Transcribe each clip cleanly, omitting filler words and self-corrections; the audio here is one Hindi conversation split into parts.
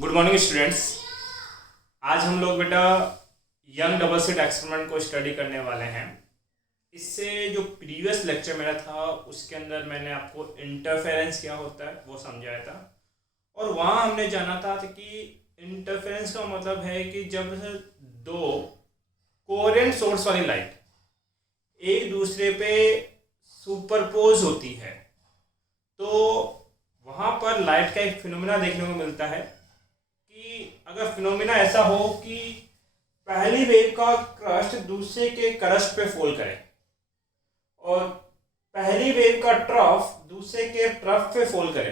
Good morning students. आज हम लोग बेटा यंग डबल स्लिट एक्सपेरिमेंट को स्टडी करने वाले हैं। इससे जो प्रीवियस लेक्चर मेरा था उसके अंदर मैंने आपको इंटरफेरेंस क्या होता है वो समझाया था, और वहाँ हमने जाना था कि इंटरफेरेंस का मतलब है कि जब दो कोहेरेंट सोर्स वाली लाइट एक दूसरे पे सुपरपोज होती है तो वहाँ पर लाइट का एक फिनोमेना देखने को मिलता है कि अगर फिनोमेना ऐसा हो कि पहली वेव का क्रस्ट दूसरे के क्रस्ट पे फॉल करे और पहली वेव का ट्रफ दूसरे के ट्रफ पे फॉल करे,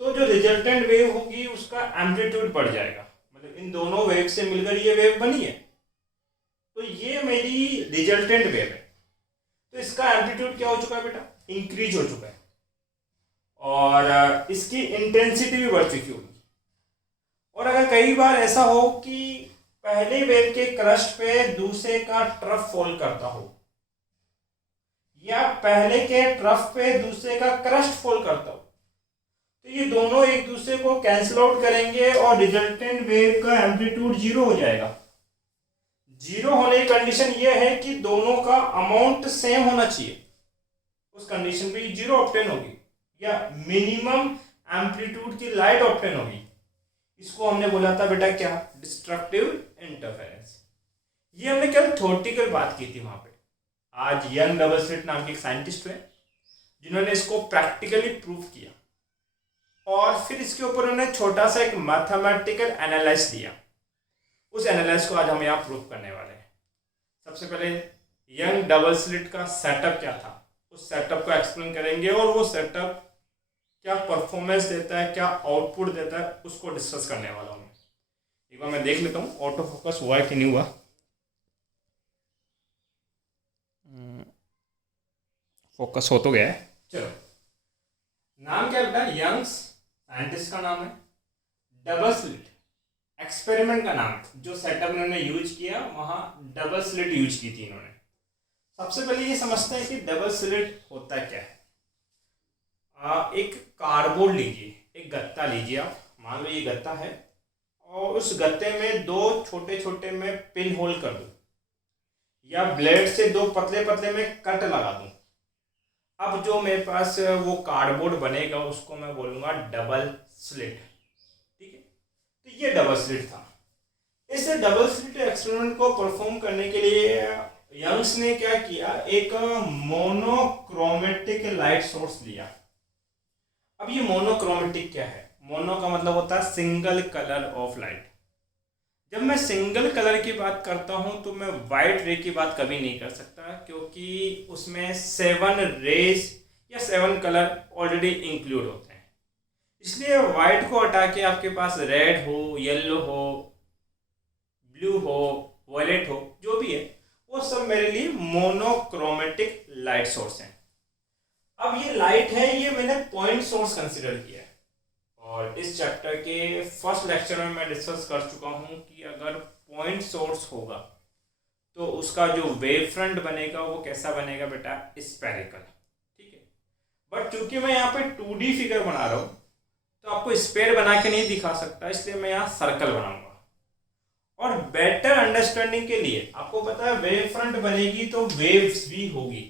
तो जो रिजल्टेंट वेव होगी उसका एम्पलीट्यूड बढ़ जाएगा। मतलब इन दोनों वेव से मिलकर ये वेव बनी है, तो ये मेरी रिजल्टेंट वेव है। तो इसका एम्पलीट्यूड क्या हो चुका है बेटा? इंक्रीज हो चुका है और इसकी इंटेंसिटी भी बढ़ चुकी होगी। और अगर कई बार ऐसा हो कि पहले वेव के क्रस्ट पे दूसरे का ट्रफ फॉल करता हो या पहले के ट्रफ पे दूसरे का क्रस्ट फॉल करता हो, तो ये दोनों एक दूसरे को कैंसिल आउट करेंगे और रिजल्टेंट वेव का एम्पलीट्यूड जीरो हो जाएगा। जीरो होने की कंडीशन ये है कि दोनों का अमाउंट सेम होना चाहिए, उस कंडीशन पे जीरो ऑब्टेन होगी या मिनिमम एम्पलीट्यूड की लाइट ऑब्टेन होगी। इसको हमने बोला था बेटा क्या? Destructive interference. ये हमने केवल थ्योरेटिकल बात की थी वहां पे। आज यंग डबल स्लिट नाम के एक साइंटिस्ट है जिन्होंने इसको प्रैक्टिकली प्रूव किया और फिर इसके ऊपर उन्होंने छोटा सा एक मैथमेटिकल एनालिसिस दिया। उस एनालिसिस को आज हम यहाँ प्रूव करने वाले हैं। सबसे पहले यंग डबल स्लिट का सेटअप क्या था उस सेटअप को एक्सप्लेन करेंगे और वो सेटअप क्या परफॉर्मेंस देता है, क्या आउटपुट देता है, उसको डिस्कस करने वाला हूँ। एक बार मैं देख लेता हूँ ऑटो फोकस हुआ है कि नहीं हुआ। फोकस हो तो गया है। चलो, नाम क्या बेटा? यंग्स साइंटिस्ट का नाम है, डबल स्लिट एक्सपेरिमेंट का नाम है। जो सेटअप इन्होंने यूज किया वहाँ डबल स्लिट यूज की थी इन्होंने। सबसे पहले ये समझते हैं कि डबल स्लिट होता क्या है। एक कार्डबोर्ड लीजिए, एक गत्ता लीजिए, आप मान लो ये गत्ता है और उस गत्ते में दो छोटे छोटे में पिन होल कर दूं या ब्लेड से दो पतले पतले में कट लगा दूं। अब जो मेरे पास वो कार्डबोर्ड बनेगा उसको मैं बोलूँगा डबल स्लिट। ठीक है, तो ये डबल स्लिट था। इस डबल स्लिट एक्सपेरिमेंट को परफॉर्म करने के लिए यंग्स ने क्या किया? एक मोनोक्रोमेटिक लाइट सोर्स लिया। अब ये मोनोक्रोमेटिक क्या है? मोनो का मतलब होता है सिंगल कलर ऑफ लाइट। जब मैं सिंगल कलर की बात करता हूं तो मैं वाइट रे की बात कभी नहीं कर सकता, क्योंकि उसमें 7 रेज या 7 कलर ऑलरेडी इंक्लूड होते हैं। इसलिए वाइट को हटा के आपके पास रेड हो, येलो हो, ब्लू हो, वॉयलेट हो, जो भी है वो सब मेरे लिए मोनोक्रोमेटिक लाइट सोर्स हैं। अब ये लाइट है, ये मैंने पॉइंट सोर्स कंसिडर किया है और इस चैप्टर के फर्स्ट लेक्चर में मैं डिस्कस कर चुका हूं कि अगर पॉइंट सोर्स होगा तो उसका जो वेव फ्रंट बनेगा वो कैसा बनेगा बेटा? स्फेरिकल। ठीक है, बट चूंकि मैं यहाँ पे 2D फिगर बना रहा हूं तो आपको स्फेयर बना के नहीं दिखा सकता, इसलिए मैं यहाँ सर्कल बनाऊंगा। और बेटर अंडरस्टैंडिंग के लिए आपको पता है वेव फ्रंट बनेगी तो वेव्स भी होगी,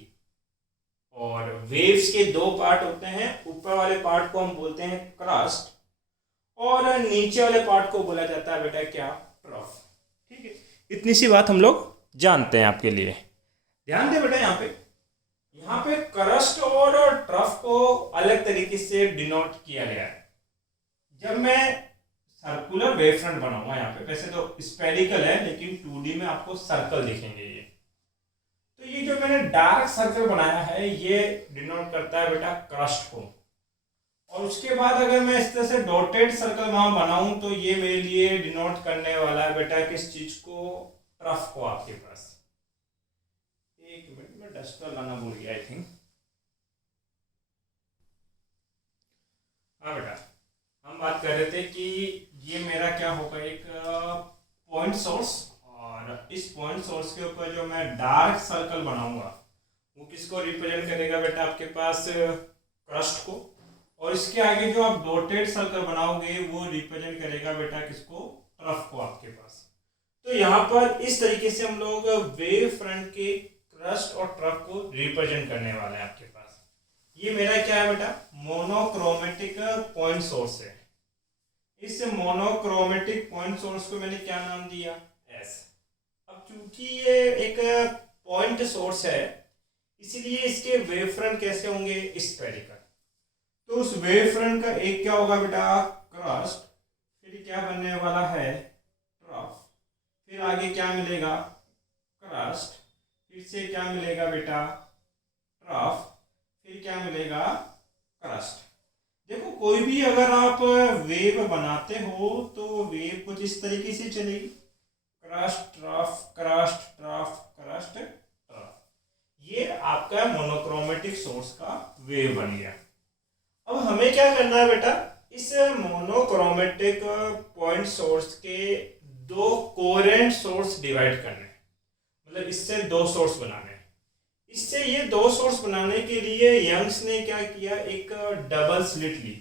और वेव्स के दो पार्ट होते हैं। ऊपर वाले पार्ट को हम बोलते हैं क्रस्ट और नीचे वाले पार्ट को बोला जाता है बेटा क्या? ट्रफ। ठीक है, इतनी सी बात हम लोग जानते हैं आपके लिए। ध्यान दे बेटा, यहाँ पे क्रस्ट और ट्रफ को अलग तरीके से डिनोट किया गया है। जब मैं सर्कुलर वेव फ्रंट बनाऊंगा यहाँ पे, वैसे तो स्फेरिकल है लेकिन 2D में आपको सर्कल दिखेंगे ये। तो ये जो मैंने डार्क सर्कल बनाया है ये डिनोट करता है बेटा क्रस्ट को, और उसके बाद अगर मैं इस तरह से डॉटेड सर्कल वहां बनाऊं तो ये मेरे लिए डिनोट करने वाला है बेटा किस चीज को? ट्रफ को। आपके पास एक मिनट में डस्टर लाना भूल गया आई थिंक। हाँ बेटा, हम बात कर रहे थे कि ये मेरा क्या होगा? एक पॉइंट सोर्स, और इस पॉइंट सोर्स के ऊपर जो मैं डार्क सर्कल बनाऊंगा वो किसको रिप्रेजेंट करेगा बेटा? आपके पास क्रस्ट को, और इसके आगे जो आप डॉटेड सर्कल बनाओगे वो रिप्रेजेंट करेगा बेटा किसको, ट्रफ को आपके पास। तो यहाँ पर इस तरीके से हम लोग वेव फ्रंट के क्रस्ट और ट्रफ को रिप्रेजेंट करने वाले हैं आपके पास। ये मेरा क्या है बेटा, मोनोक्रोमेटिक पॉइंट सोर्स है। इस मोनोक्रोमेटिक पॉइंट सोर्स को मैंने क्या नाम दिया, एस। अब चूंकि ये एक पॉइंट सोर्स है इसीलिए इसके वेव फ्रंट कैसे होंगे, स्फेरिकल। तो उस वेव फ्रंट का एक क्या होगा बेटा, क्रस्ट, फिर क्या बनने वाला है, ट्रफ, फिर आगे क्या मिलेगा, क्रस्ट, फिर से क्या मिलेगा बेटा, ट्रफ, फिर क्या मिलेगा, क्रस्ट। देखो कोई भी अगर आप वेव बनाते हो तो वेव कुछ इस तरीके से चलेगी, crust trough crust trough crust trough. ये आपका मोनोक्रोमेटिक सोर्स का वेव बन गया। अब हमें क्या करना है बेटा, इस मोनोक्रोमेटिक पॉइंट सोर्स के दो कोहेरेंट सोर्स डिवाइड करने, मतलब इससे दो सोर्स बनाने। इससे ये दो सोर्स बनाने के लिए यंग्स ने क्या किया, एक डबल स्लिट ली।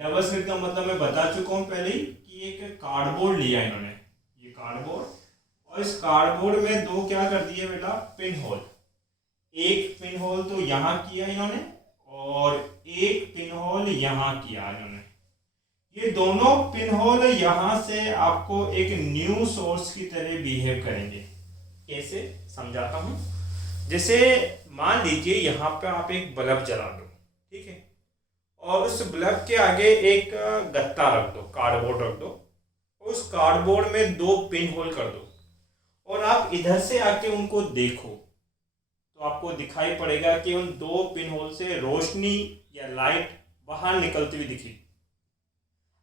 डबल स्लिट का मतलब मैं बता चुका हूँ पहले ही कि एक कार्डबोर्ड लिया इन्होंने, ये कार्डबोर्ड, और इस कार्डबोर्ड में दो क्या कर दिए बेटा, पिन होल। एक पिन होल तो यहाँ किया इन्होंने और एक पिन होल यहाँ किया इन्होंने। ये दोनों पिन होल यहाँ से आपको एक न्यू सोर्स की तरह बिहेव करेंगे। कैसे समझाता हूँ, जैसे मान लीजिए यहाँ पे आप एक बल्ब जला दो, ठीक है, और उस बल्ब के आगे एक गत्ता रख दो, कार्डबोर्ड रख दो, और उस कार्डबोर्ड में दो पिन होल कर दो, और आप इधर से आके उनको देखो तो आपको दिखाई पड़ेगा कि उन दो पिन होल से रोशनी या लाइट बाहर निकलती हुई दिखी।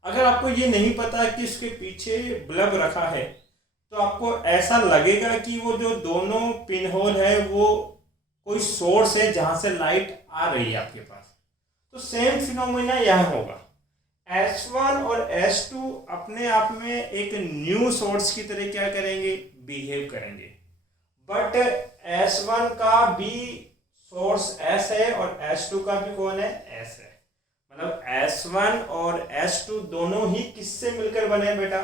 अगर आपको ये नहीं पता कि उसके पीछे बल्ब रखा है तो आपको ऐसा लगेगा कि वो जो दोनों पिन होल है वो कोई सोर्स है जहां से लाइट आ रही है आपके पास। तो सेम फिनोमेना यह होगा, S1 और S2 अपने आप में एक न्यू सोर्स की तरह क्या करेंगे, बिहेव करेंगे। बट S1 का भी सोर्स S है और S2 का भी कौन है, S है। मतलब S1 और S2 दोनों ही किससे मिलकर बने बेटा,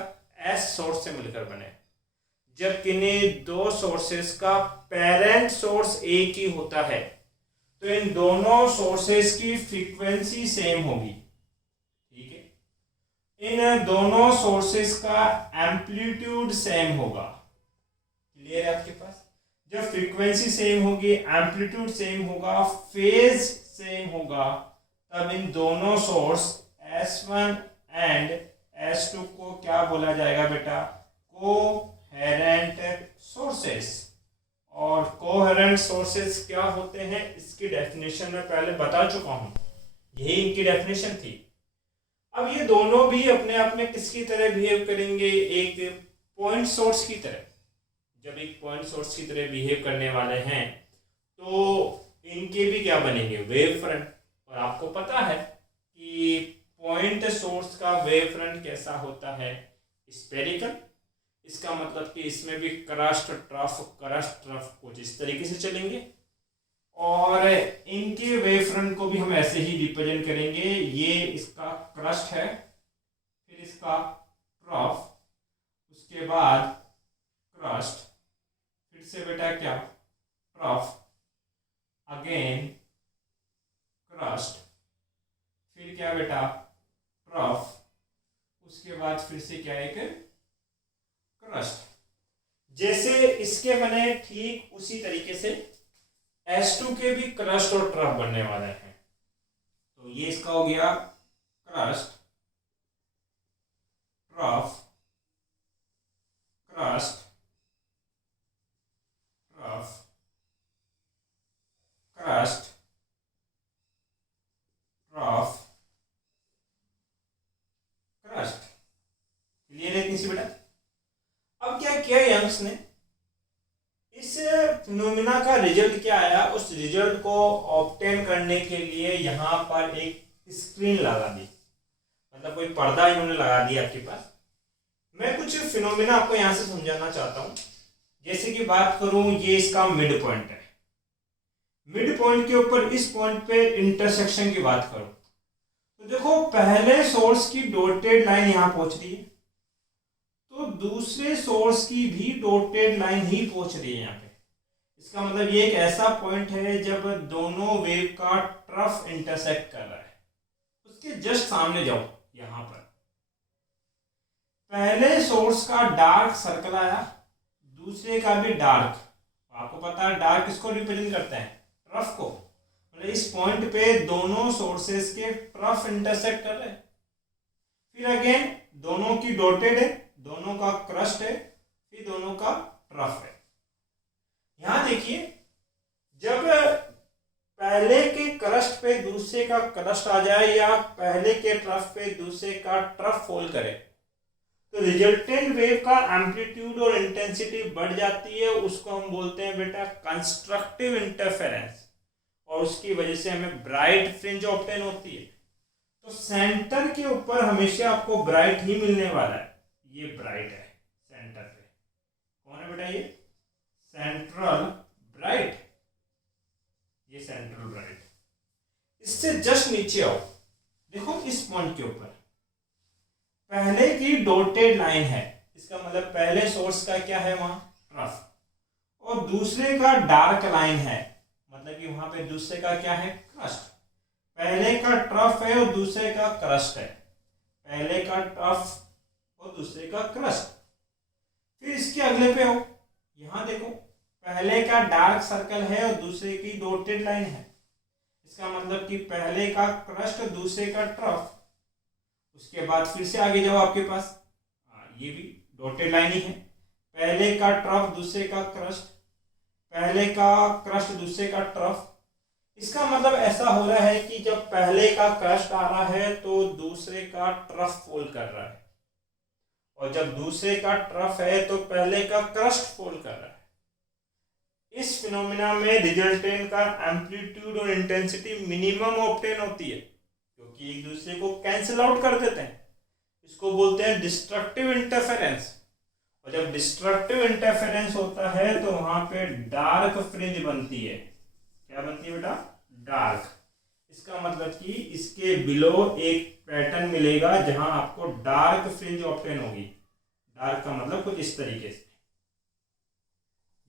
S सोर्स से मिलकर बने। जब किन्हीं दो सोर्सेस का पेरेंट सोर्स एक ही होता है तो इन दोनों सोर्सेस की फ्रीक्वेंसी सेम होगी, ठीक है। इन दोनों सोर्सेस का एम्पलीट्यूड सेम होगा। क्लियर है आपके पास? जब फ्रीक्वेंसी सेम होगी, एम्पलीट्यूड सेम होगा, फेज सेम होगा, तब इन दोनों सोर्स S1 एंड S2 को क्या बोला जाएगा बेटा, कोहेरेंट सोर्सेस। और कोहेरेंट सोर्सेस क्या होते हैं इसकी डेफिनेशन में पहले बता चुका हूं, यही इनकी डेफिनेशन थी। अब ये दोनों भी अपने आप में किसकी तरह बिहेव करेंगे, एक पॉइंट सोर्स की तरह। जब एक पॉइंट सोर्स की तरह बिहेव करने वाले हैं तो इनके भी क्या बनेंगे, वेव फ्रंट। और आपको पता है कि पॉइंट सोर्स का वेव फ्रंट कैसा होता है, स्फेरिकल। इसका मतलब कि इसमें भी क्रस्ट ट्रफ कुछ इस तरीके से चलेंगे, और इनके वेव फ्रंट को भी हम ऐसे ही रिप्रेजेंट करेंगे। ये इसका क्रस्ट है, फिर इसका ट्रफ, उसके बाद क्रस्ट, फिर से बेटा क्या, ट्रफ, अगेन क्रस्ट, फिर क्या बेटा, ट्रफ, उसके बाद फिर से क्या, एक क्रस्ट। जैसे इसके बने ठीक उसी तरीके से S2 के भी क्रस्ट और ट्रफ बनने वाले हैं। तो ये इसका हो गया crust, trough, crust, trough, crust, trough, crust. Clear है इतनी सी बेटा? अब क्या किया यंग्स ने, इस फिनोमिना का रिजल्ट क्या आया, उस रिजल्ट को ऑब्टेन करने के लिए यहाँ पर एक स्क्रीन लगा दी, मतलब कोई पर्दा इन्होंने लगा दिया आपके पास। मैं कुछ फिनोमिना आपको यहाँ से समझाना चाहता हूँ। जैसे कि बात करूँ, ये इसका मिड पॉइंट है, मिड पॉइंट के ऊपर इस पॉइंट पे इंटरसेक्शन की बात करूँ तो देखो पहले सोर्स की डॉटेड लाइन यहां पहुंच रही है, तो दूसरे सोर्स की भी डॉटेड लाइन ही पहुंच रही है यहाँ पे। इसका मतलब ये एक ऐसा पॉइंट है जब दोनों वेव का ट्रफ इंटरसेक्ट कर रहा है। उसके जस्ट सामने जाओ, यहां पर पहले सोर्स का डार्क सर्कल आया, दूसरे का भी डार्क। आपको पता है डार्क किसको रिप्रेजेंट करते हैं? ट्रफ को। मतलब इस पॉइंट पे दोनों सोर्सेस के ट्रफ इंटरसेक्ट कर रहे हैं। फिर अगेन दोनों की डॉटेड है, दोनों का क्रस्ट है, फिर दोनों का ट्रफ है। यहां देखिए, जब पहले के क्रस्ट पे दूसरे का क्रस्ट आ जाए या पहले के ट्रफ पे दूसरे का ट्रफ फॉल करे, तो रिजल्टेंट वेव का एम्पलीट्यूड और इंटेंसिटी बढ़ जाती है। उसको हम बोलते हैं बेटा कंस्ट्रक्टिव इंटरफेरेंस, और उसकी वजह से हमें ब्राइट फ्रिंज ऑब्टेन होती है। तो सेंटर के ऊपर हमेशा आपको ब्राइट ही मिलने वाला है। ये ब्राइट है सेंटर पे। कौन है बेटा? ये सेंट्रल ब्राइट। ये सेंट्रल ब्राइट। इससे जस्ट नीचे आओ, देखो इस पॉइंट के ऊपर पहले की डॉटेड लाइन है। इसका मतलब पहले सोर्स का क्या है वहां? ट्रफ। और दूसरे का डार्क लाइन है, मतलब कि वहां पे दूसरे का क्या है? क्रस्ट। पहले का ट्रफ है और दूसरे का क्रस्ट है। पहले का ट्रफ और दूसरे का क्रस्ट। फिर इसके अगले पे हो, यहां देखो पहले का डार्क सर्कल है और दूसरे की डॉटेड लाइन है। इसका मतलब कि पहले का क्रस्ट, दूसरे का ट्रफ। उसके बाद फिर से आगे जाओ, आपके पास ये भी डॉटेड लाइन ही है। पहले का ट्रफ, दूसरे का क्रस्ट, पहले का क्रस्ट, दूसरे का ट्रफ। इसका मतलब ऐसा हो रहा है कि जब पहले का क्रस्ट आ रहा है तो दूसरे का ट्रफ फॉल कर रहा है, और जब दूसरे का ट्रफ है तो पहले का क्रस्ट फॉल कर रहा है। इस फिनोमिना में रिजल्टेंट का एम्पलीट्यूड और इंटेंसिटी मिनिमम ऑब्टेन होती है, क्योंकि एक दूसरे को कैंसिल आउट कर देते हैं। इसको बोलते हैं डिस्ट्रक्टिव इंटरफेरेंस। और जब डिस्ट्रक्टिव इंटरफेरेंस होता है तो वहां पे डार्क फ्रिंज बनती है। क्या बनती है बेटा? डार्क। इसका मतलब कि इसके बिलो एक पैटर्न मिलेगा जहां आपको डार्क फ्रिंज ऑब्टेन होगी। डार्क का मतलब कुछ इस तरीके से,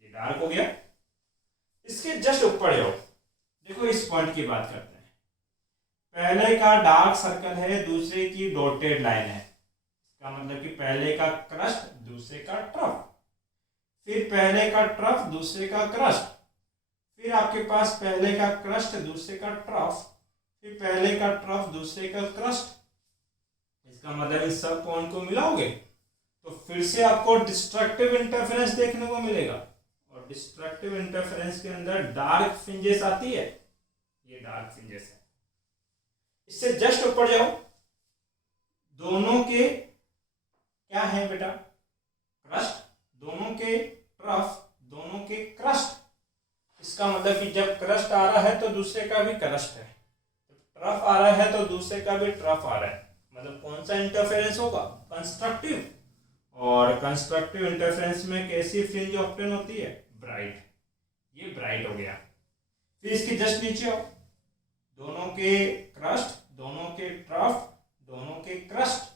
ये डार्क हो गया। इसके जस्ट ऊपर जाओ, देखो इस पॉइंट की बात करते हैं। पहले का डार्क सर्कल है, दूसरे की डॉटेड लाइन है। इसका मतलब कि पहले का क्रस्ट, दूसरे का ट्रफ। फिर पहले का ट्रफ, दूसरे का क्रस्ट। फिर आपके पास पहले का क्रस्ट, दूसरे का ट्रफ, फिर पहले का ट्रफ, दूसरे का क्रस्ट। इसका मतलब इस सब पॉइंट को मिलाओगे तो फिर से आपको डिस्ट्रक्टिव इंटरफेरेंस देखने को मिलेगा। और डिस्ट्रक्टिव इंटरफेरेंस के अंदर डार्क फ्रिंजेस आती है। ये डार्क फ्रिंजेस है। इससे जस्ट ऊपर जाओ, दोनों के क्या है बेटा? क्रस्ट, दोनों के ट्रफ, दोनों के क्रस्ट। इसका मतलब कि जब क्रस्ट आ रहा है तो दूसरे का भी क्रस्ट है, ट्रफ आ रहा है तो दूसरे का भी ट्रफ आ रहा है। मतलब कौन सा इंटरफेरेंस होगा? कंस्ट्रक्टिव। और कंस्ट्रक्टिव इंटरफेरेंस में कैसी फ्रिंज ऑब्टेन होती है? ब्राइट। ये ब्राइट हो गया। फिर इसके जस्ट नीचे आओ, दोनों के क्रस्ट, दोनों के ट्रफ, दोनों के क्रस्ट।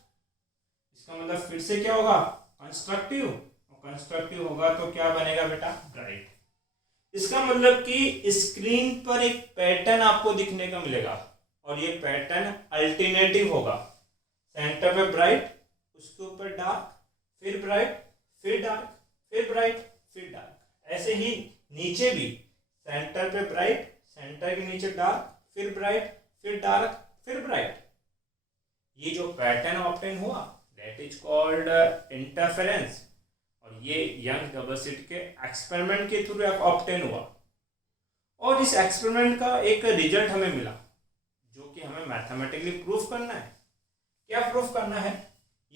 इसका मतलब फिर से क्या होगा? कंस्ट्रक्टिव। और कंस्ट्रक्टिव होगा तो क्या बनेगा बेटा? ब्राइट। इसका मतलब कि स्क्रीन पर एक पैटर्न आपको दिखने का मिलेगा, और ये पैटर्न अल्टरनेटिव होगा। सेंटर पे ब्राइट, उसके ऊपर डार्क, फिर ब्राइट, फिर डार्क, फिर ब्राइट, फिर डार्क। ऐसे ही नीचे भी सेंटर पे ब्राइट, सेंटर के नीचे डार्क, फिर ब्राइट, फिर डार्क, फिर ब्राइट। ये जो पैटर्न ऑब्टेन हुआ दैट इज कॉल्ड इंटरफेरेंस, और ये यंग डबल-स्लिट के एक्सपेरिमेंट के थ्रू ऑब्टेन हुआ। और इस एक्सपेरिमेंट का एक रिजल्ट हमें मिला जो कि हमें मैथमेटिकली प्रूफ करना है। क्या प्रूफ करना है?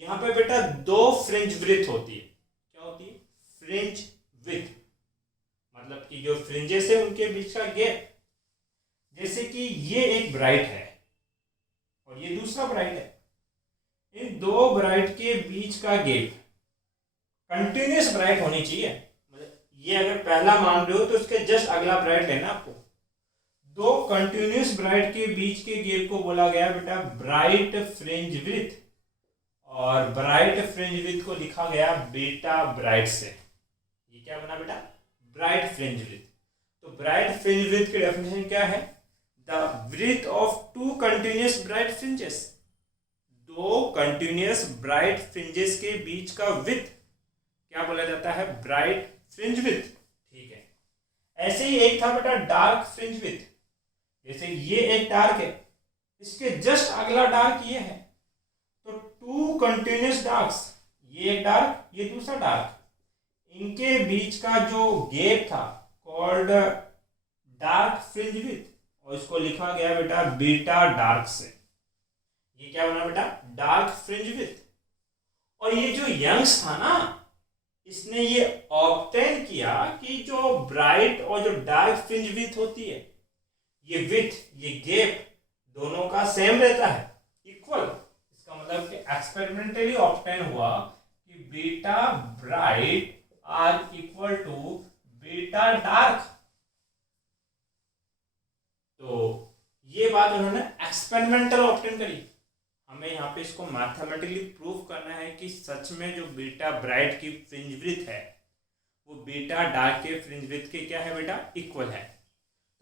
यहाँ पे बेटा दो फ्रिंज विड्थ होती है। क्या होती है? फ्रिंज विड्थ, मतलब कि जो फ्रिंजेस है उनके बीच का गैप। जैसे कि ये एक ब्राइट है और ये दूसरा ब्राइट है, इन दो ब्राइट के बीच का गैप कंटिन्यूस ब्राइट होनी चाहिए। मतलब ये अगर पहला मान रहे हो तो उसके जस्ट अगला ब्राइट लेना आपको। दो कंटिन्यूस ब्राइट के बीच के गैप को बोला गया बेटा ब्राइट फ्रिंज विड्थ, और ब्राइट फ्रिंज विड्थ को लिखा गया बीटा ब्राइट से। ये क्या बना बेटा? Bright fringe width. तो ब्राइट फ्रिंज विड्थ की डेफिनेशन क्या है? The width of two continuous bright fringes, दो कंटिन्यूस ब्राइट फ्रिंजेस के बीच का विड्थ क्या बोला जाता है? Bright fringe width. ठीक है, ऐसे ही एक था बेटा डार्क फ्रिंज विड्थ। जैसे ये एक डार्क है, इसके जस्ट अगला डार्क ये है, तो टू कंटिन्यूस डार्क्स, ये एक डार्क ये दूसरा डार्क, इनके बीच का जो गैप था कॉल्ड डार्क फ्रिंज विड्थ, और इसको लिखा गया बेटा बीटा डार्क से। ये क्या बना बेटा? Dark fringe width. और ये जो यंग्स था ना, इसने ये ऑब्टेन किया कि जो ब्राइट और जो डार्क फ्रिंज विड्थ होती है, ये विड्थ, ये गैप दोनों का सेम रहता है, इक्वल। इसका मतलब कि एक्सपेरिमेंटली ऑब्टेन हुआ कि beta bright are equal to beta dark. तो ये बात उन्होंने एक्सपेरिमेंटल ऑब्टेन करी। हमें यहाँ पे इसको मैथमेटिकली प्रूव करना है कि सच में जो बीटा ब्राइट की फ्रिंज विड्थ है वो बीटा डार्क के फ्रिंज विड्थ के क्या है बेटा? इक्वल है।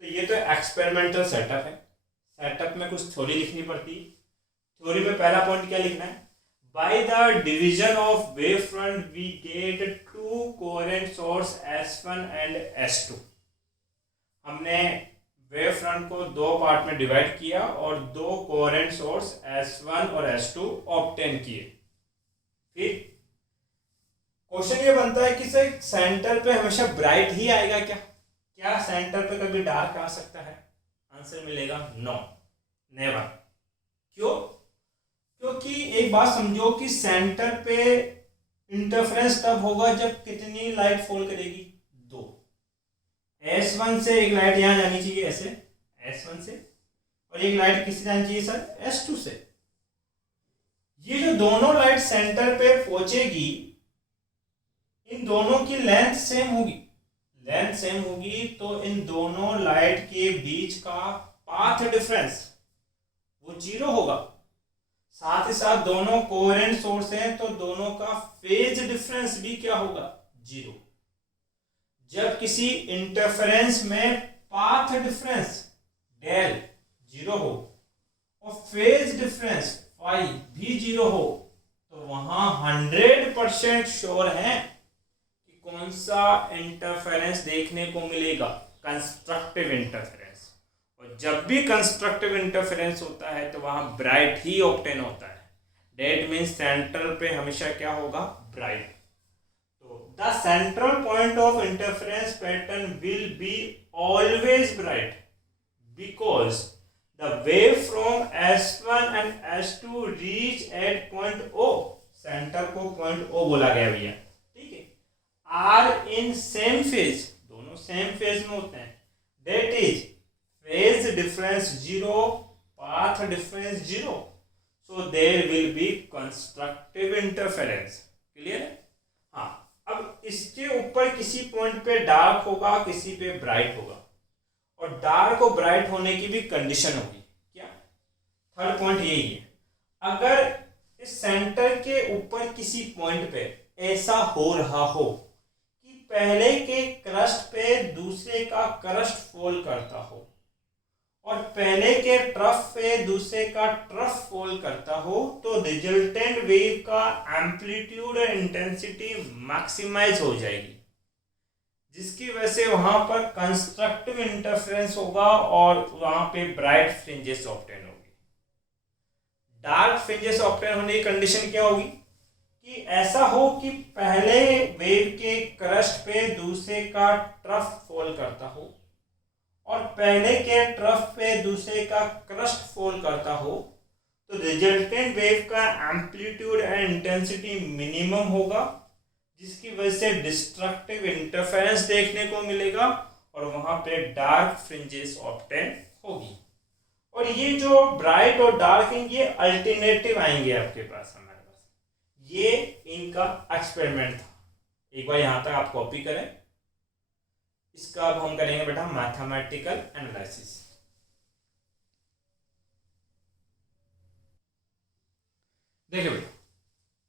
तो ये तो एक्सपेरिमेंटल सेटअप है। सेटअप में कुछ थ्योरी लिखनी पड़ती। थ्योरी में पहला पॉइंट क्या लिखना है? By the division of wave front we get two coherent source S1 and S2। हमने वेव फ्रंट को दो पार्ट में डिवाइड किया और दो कोहेरेंट सोर्स S1 और S2 ऑब्टेन किए। फिर क्वेश्चन ये बनता है कि सर सेंटर पे हमेशा ब्राइट ही आएगा क्या? क्या सेंटर पे कभी डार्क आ सकता है? आंसर मिलेगा नो, नेवर। क्यों? क्योंकि एक बात समझो कि सेंटर पे इंटरफेरेंस तब होगा जब कितनी लाइट फॉल करेगी? दो। S1 से एक लाइट यहां जानी चाहिए, ऐसे S1 से, और एक लाइट किससे जानी चाहिए सर? S2 से। ये जो दोनों लाइट सेंटर पे पहुंचेगी, इन दोनों की लेंथ सेम होगी। लेंथ सेम होगी तो इन दोनों लाइट के बीच का पाथ डिफरेंस वो जीरो होगा। साथ ही साथ दोनों कोहेरेंट सोर्स हैं तो दोनों का फेज डिफरेंस भी क्या होगा? जीरो। जब किसी इंटरफेरेंस में पाथ डिफरेंस डेल जीरो हो और फेज डिफरेंस फाई भी जीरो हो, तो वहां 100% श्योर है कि कौन सा इंटरफेरेंस देखने को मिलेगा? Constructive interference. और जब भी कंस्ट्रक्टिव इंटरफेरेंस होता है तो वहां ब्राइट ही ऑब्टेन होता है। डेट मीन्स सेंटर पे हमेशा क्या होगा? Bright. The central point of interference pattern will be always bright because the wave from S1 and S2 reach at point O. Center को point O बोला गया भैया, ठीक है? Are in same phase, दोनों same phase में होते हैं। That is phase difference 0, path difference 0. So there will be constructive interference. Clear है? हाँ। अब इसके ऊपर किसी पॉइंट पे डार्क होगा, किसी पे ब्राइट होगा, और डार्क और ब्राइट होने की भी कंडीशन होगी। क्या? थर्ड पॉइंट यही है, अगर इस सेंटर के ऊपर किसी पॉइंट पे ऐसा हो रहा हो कि पहले के क्रस्ट पे दूसरे का क्रस्ट फॉल करता हो और पहले के ट्रफ पे दूसरे का ट्रफ फॉल करता हो, तो रिजल्टेंट वेव का एम्पलीट्यूड और इंटेंसिटी मैक्सिमाइज हो जाएगी, जिसकी वजह से वहां पर कंस्ट्रक्टिव इंटरफेरेंस होगा और वहां पे ब्राइट फ्रिंजेस ऑब्टेन होगी। डार्क फ्रिंजेस ऑब्टेन होने की कंडीशन क्या होगी? कि ऐसा हो कि पहले वेव के क्रस्ट पे दूसरे का ट्रफ फॉल करता हो और पहले के ट्रफ पे दूसरे का क्रस्ट फॉल करता हो, तो रिजल्टेंट वेव का एम्पलीट्यूड एंड इंटेंसिटी मिनिमम होगा, जिसकी वजह से डिस्ट्रक्टिव इंटरफेरेंस देखने को मिलेगा और वहां पे डार्क फ्रिंजेस ऑब्टेन होगी। और ये जो ब्राइट और डार्क हैं ये अल्टरनेटिव आएंगे आपके पास, हमारे पास। ये इनका एक्सपेरिमेंट था। एक बार यहां तक आप कॉपी करें। इसका अब हम करेंगे बेटा मैथमेटिकल एनालिसिस। देखिए बेटा,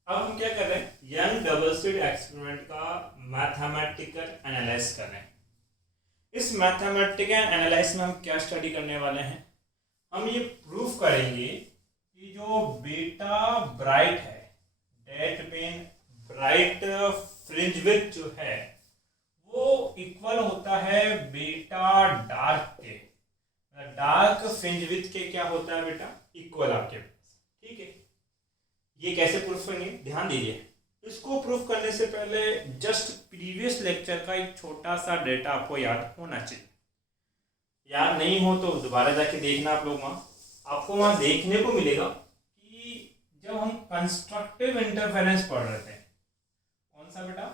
अब हम क्या कर रहे हैं, यंग डबल स्लिट एक्सपेरिमेंट का मैथमेटिकल एनालाइज कर रहे हैं। इस मैथमेटिकल एनालाइज में हम क्या स्टडी करने वाले हैं, हम ये प्रूफ करेंगे कि जो बीटा ब्राइट है, that mean bright fringe width जो है वो इक्वल होता है बीटा डार्क के। डार्क फ्रिंज विड्थ के क्या होता है बेटा, इक्वल आपके पास। ठीक है, ये कैसे प्रूफ करेंगे, ध्यान दीजिए। इसको प्रूफ करने से पहले जस्ट प्रीवियस लेक्चर का एक छोटा सा डेटा आपको याद होना चाहिए। याद नहीं हो तो दोबारा जाके देखना आप लोग, आपको वहां देखने को मिलेगा कि जब हम कंस्ट्रक्टिव इंटरफेरेंस पढ़ रहे थे, कौन सा बेटा,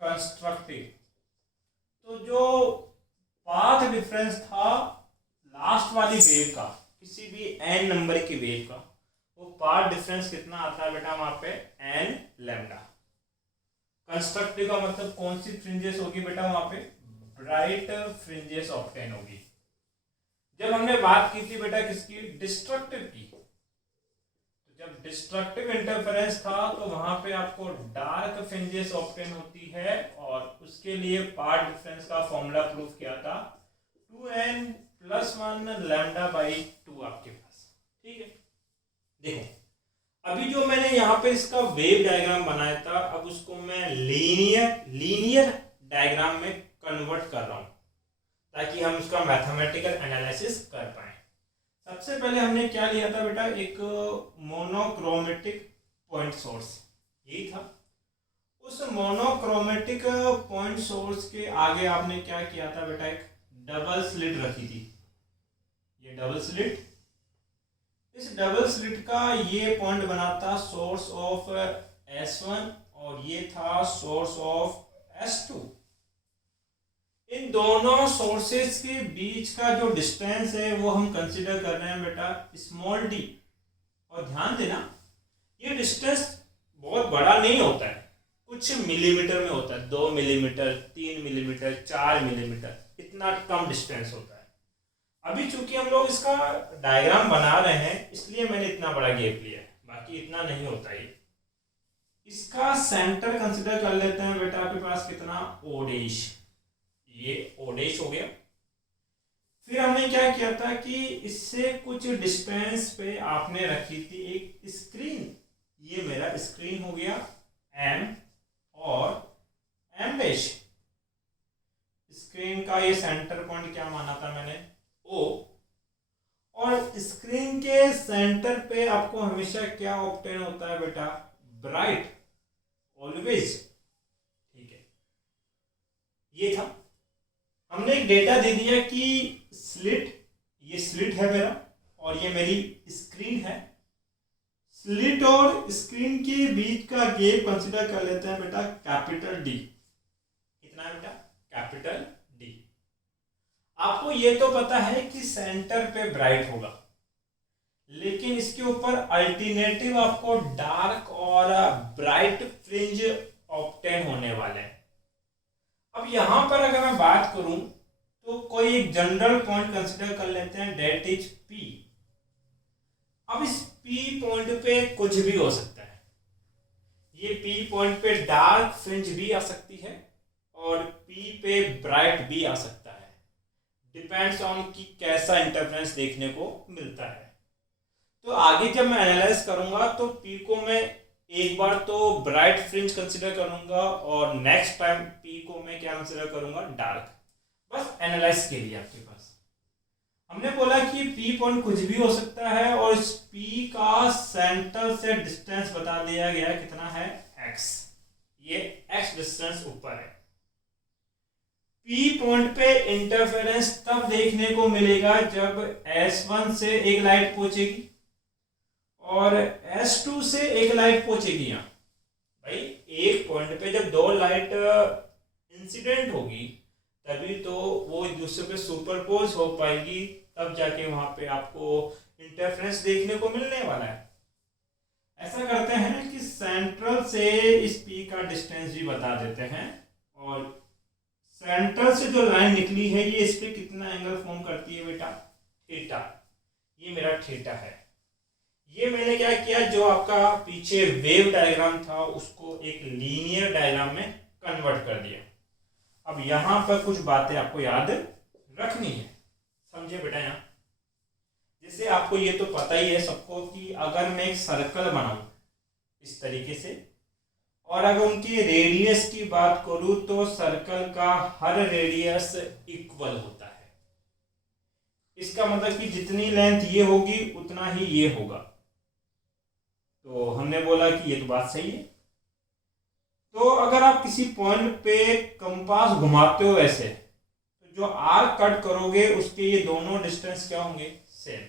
कंस्ट्रक्टिव, तो जो पाथ डिफरेंस था लास्ट वाली वेव का, किसी भी एन नंबर की वेव का, वो पाथ डिफरेंस कितना आता है बेटा वहां पे, एन लैम्डा। कंस्ट्रक्टिव का मतलब कौन सी फ्रिंजेस होगी बेटा वहां पे, ब्राइट फ्रिंजेस ऑब्टेन होगी। जब हमने बात की थी बेटा किसकी, डिस्ट्रक्टिव की, तो जब डिस्ट्रक्टिव इंटरफेरेंस था तो वहां पे आपको डार्क फ्रिंजेस ऑब्टेन होती है, और उसके लिए पाथ डिफरेंस का फॉर्मूला प्रूफ किया था 2n+1 लैम्डा बाई 2 आपके पास। ठीक है, देखो अभी जो मैंने यहाँ पे इसका वेव डायग्राम बनाया था, अब उसको मैं लीनियर डायग्राम में कन्वर्ट कर रहा हूँ ताकि हम उसका मैथमेटिकल एनालिसिस कर पाए। सबसे पहले हमने क्या लिया था बेटा, एक मोनोक्रोमेटिक पॉइंट सोर्स, यही था। उस मोनोक्रोमेटिक पॉइंट सोर्स के आगे आपने क्या किया था बेटा, एक डबल स्लिट रखी थी, ये डबल स्लिट। इस डबल स्लिट का ये पॉइंट बना था सोर्स ऑफ S1 और ये था सोर्स ऑफ S2। इन दोनों सोर्सेस के बीच का जो डिस्टेंस है वो हम कंसीडर कर रहे हैं बेटा स्मॉल d। और ध्यान देना ये डिस्टेंस बहुत बड़ा नहीं होता है, कुछ मिलीमीटर में होता है, 2 मिलीमीटर, 3 मिलीमीटर, 4 मिलीमीटर, इतना कम डिस्टेंस होता है। अभी चूंकि हम लोग इसका डायग्राम बना रहे हैं इसलिए मैंने इतना बड़ा गैप लिया है, बाकी इतना नहीं होता ये। इसका सेंटर कंसीडर कर लेते हैं बेटा आपके पास कितना, o डैश, ये o डैश हो गया। फिर हमने क्या किया था कि इससे कुछ डिस्टेंस पे आपने रखी थी एक स्क्रीन, ये मेरा स्क्रीन हो गया m, और m डैश स्क्रीन का ये सेंटर पॉइंट क्या माना था मैंने, O। और स्क्रीन के सेंटर पे आपको हमेशा क्या ऑब्टेन होता है बेटा, ब्राइट, ऑलवेज। ठीक है, ये था। हमने एक डेटा दे दिया कि स्लिट, ये स्लिट है मेरा और ये मेरी स्क्रीन है। स्लिट और स्क्रीन के बीच का गैप कंसीडर कर लेते हैं बेटा कैपिटल डी। कितना है बेटा, कैपिटल डी। आपको ये तो पता है कि सेंटर पे ब्राइट होगा, लेकिन इसके ऊपर अल्टरनेटिव आपको डार्क और ब्राइट फ्रिंज ऑब्टेन होने वाले हैं। अब यहां पर अगर मैं बात करूं तो कोई एक जनरल पॉइंट कंसीडर कर लेते हैं, डेट इज P। अब इस P पॉइंट पे कुछ भी हो सकता है, ये P पॉइंट पे डार्क फ्रिंज भी आ सकती है और P पे ब्राइट भी आ सकता है, डिपेंड्स ऑन कि कैसा इंटरफेरेंस देखने को मिलता है। तो आगे जब मैं एनालाइज करूंगा तो P को मैं एक बार तो ब्राइट फ्रिंज कंसीडर करूंगा और नेक्स्ट टाइम P को मैं क्या कंसीडर करूंगा, डार्क। बस एनालाइज के लिए आपके पास हमने बोला कि P पॉइंट कुछ भी हो सकता है और इस P का सेंटर से डिस्टेंस बता दिया गया कितना है, x। ये x डिस्टेंस ऊपर है। P पॉइंट पे इंटरफेरेंस तब देखने को मिलेगा जब S1 से एक लाइट पहुंचेगी और S2 से एक लाइट पहुंचेगी। यहाँ भाई एक पॉइंट पे जब दो लाइट इंसिडेंट होगी तभी तो वो एक दूसरे पे सुपरपोज हो पाएगी, तब जाके वहां पे आपको इंटरफेरेंस देखने को मिलने वाला है। ऐसा करते हैं कि सेंट्रल से इस P का डिस्टेंस भी बता देते हैं और सेंटर से जो लाइन निकली है ये इस पे कितना एंगल फॉर्म करती है बेटा, थीटा। ये मेरा थीटा है, ये मैंने क्या किया, जो आपका पीछे वेव डायग्राम था उसको एक लीनियर डायग्राम में कन्वर्ट कर दिया। अब यहाँ पर कुछ बातें आपको याद रखनी है, समझे बेटा। यहाँ जैसे आपको ये तो पता ही है सबको कि अगर मैं एक सर्कल बनाऊं इस तरीके से, और अगर उनकी रेडियस की बात करूं तो सर्कल का हर रेडियस इक्वल होता है। इसका मतलब कि जितनी लेंथ ये होगी उतना ही ये होगा। तो हमने बोला कि ये तो बात सही है। तो अगर आप किसी पॉइंट पे कंपास घुमाते हो ऐसे, तो जो आर्क कट करोगे उसके ये दोनों डिस्टेंस क्या होंगे, सेम।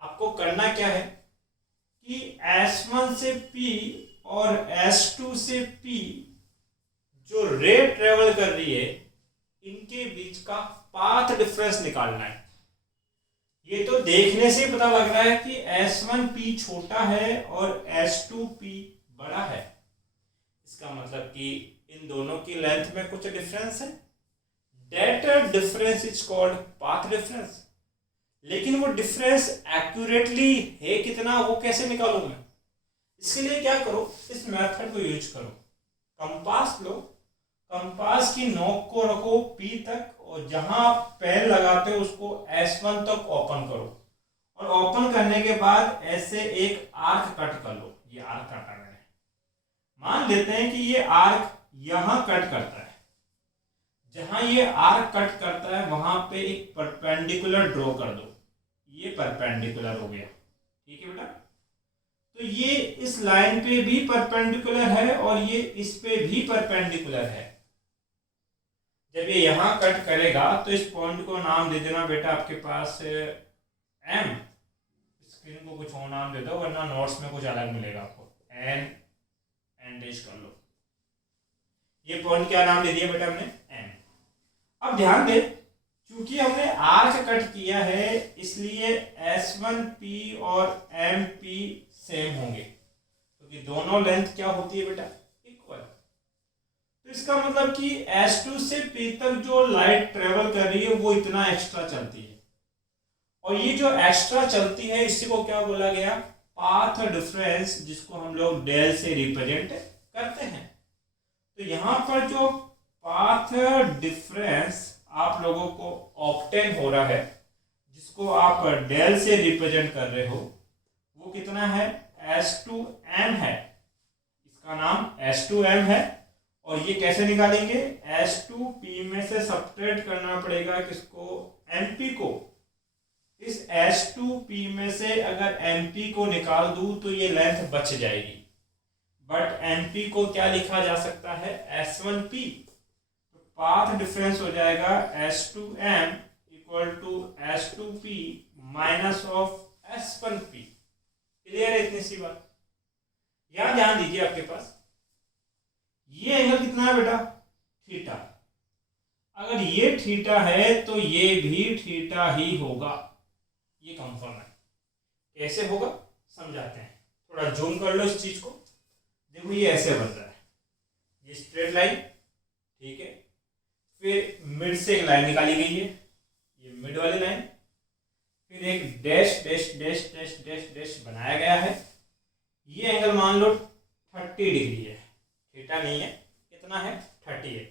आपको करना क्या है कि S1 से P और S2 से P जो रे ट्रेवल कर रही है इनके बीच का पाथ डिफरेंस निकालना है। ये तो देखने से पता लग रहा है कि S1P छोटा है और S2P बड़ा है। इसका मतलब कि इन दोनों की लेंथ में कुछ डिफरेंस है। That difference is called path difference. लेकिन वो डिफरेंस एक्यूरेटली है कितना, वो कैसे निकालूं मैं? इसके लिए क्या करो, इस मेथड को यूज करो। कंपास लो, कंपास की नोक को रखो P तक, और जहां पेन लगाते हो उसको S1 तक ओपन करो, और ओपन करने के बाद ऐसे एक आर्क कट कर लो। ये आर्क काटा मैंने, मान लेते हैं कि ये आर्क यहां कट करता है। जहां ये आर्क कट करता है वहां पे एक परपेंडिकुलर ड्रॉ कर दो। ये परपेंडिकुलर हो गया, ठीक है बेटा। तो ये इस लाइन पे भी परपेंडिकुलर है और ये इस पे भी परपेंडिकुलर है। जब ये यहां कट करेगा तो इस पॉइंट को नाम दे देना बेटा आपके पास M। स्क्रीन को कुछ और नाम दे दो, वरना नोट्स में कुछ अलग मिलेगा आपको। N डैश कर लो। ये पॉइंट क्या नाम दे दिया बेटा हमने, M। अब ध्यान दे, क्योंकि हमने आर्क कट किया है इसलिए S1P और MP सेम होंगे, क्योंकि दोनों लेंथ क्या होती है बेटा, इक्वल। तो इसका मतलब कि S2 से P तक जो लाइट ट्रेवल कर रही है वो इतना एक्स्ट्रा चलती है, और ये जो एक्स्ट्रा चलती है इसी को क्या बोला गया, पाथ डिफरेंस, जिसको हम लोग डेल से रिप्रेजेंट करते हैं। तो यहां पर जो पाथ डिफरेंस आप लोगों को ऑब्टेन हो रहा है, जिसको आप डेल से रिप्रेजेंट कर रहे हो, वो कितना है, S2M है। इसका नाम S2M है। और ये कैसे निकालेंगे, S2P में से सब्ट्रैक्ट करना पड़ेगा किसको, MP को। इस S2P में से अगर MP को निकाल दूं तो ये लेंथ बच जाएगी, बट MP को क्या लिखा जा सकता है, S1P। पाथ डिफरेंस हो जाएगा S2M equal to S2P minus of S1P। Clear है इतनी सी बात? यहां ध्यान दीजिए, आपके पास ये एंगल कितना है बेटा, थीटा। अगर ये थीटा है तो ये भी थीटा ही होगा, ये कंफर्म है। कैसे होगा समझाते हैं, थोड़ा जूम कर लो इस चीज को। देखो ये ऐसे बन रहा है, ये स्ट्रेट लाइन, ठीक है। फिर मिड से एक लाइन निकाली गई है, ये मिड वाली लाइन। फिर एक dash dash dash dash dash dash बनाया गया है। ये एंगल मान लो 30 डिग्री है, थीटा नहीं है, कितना है, 30 है।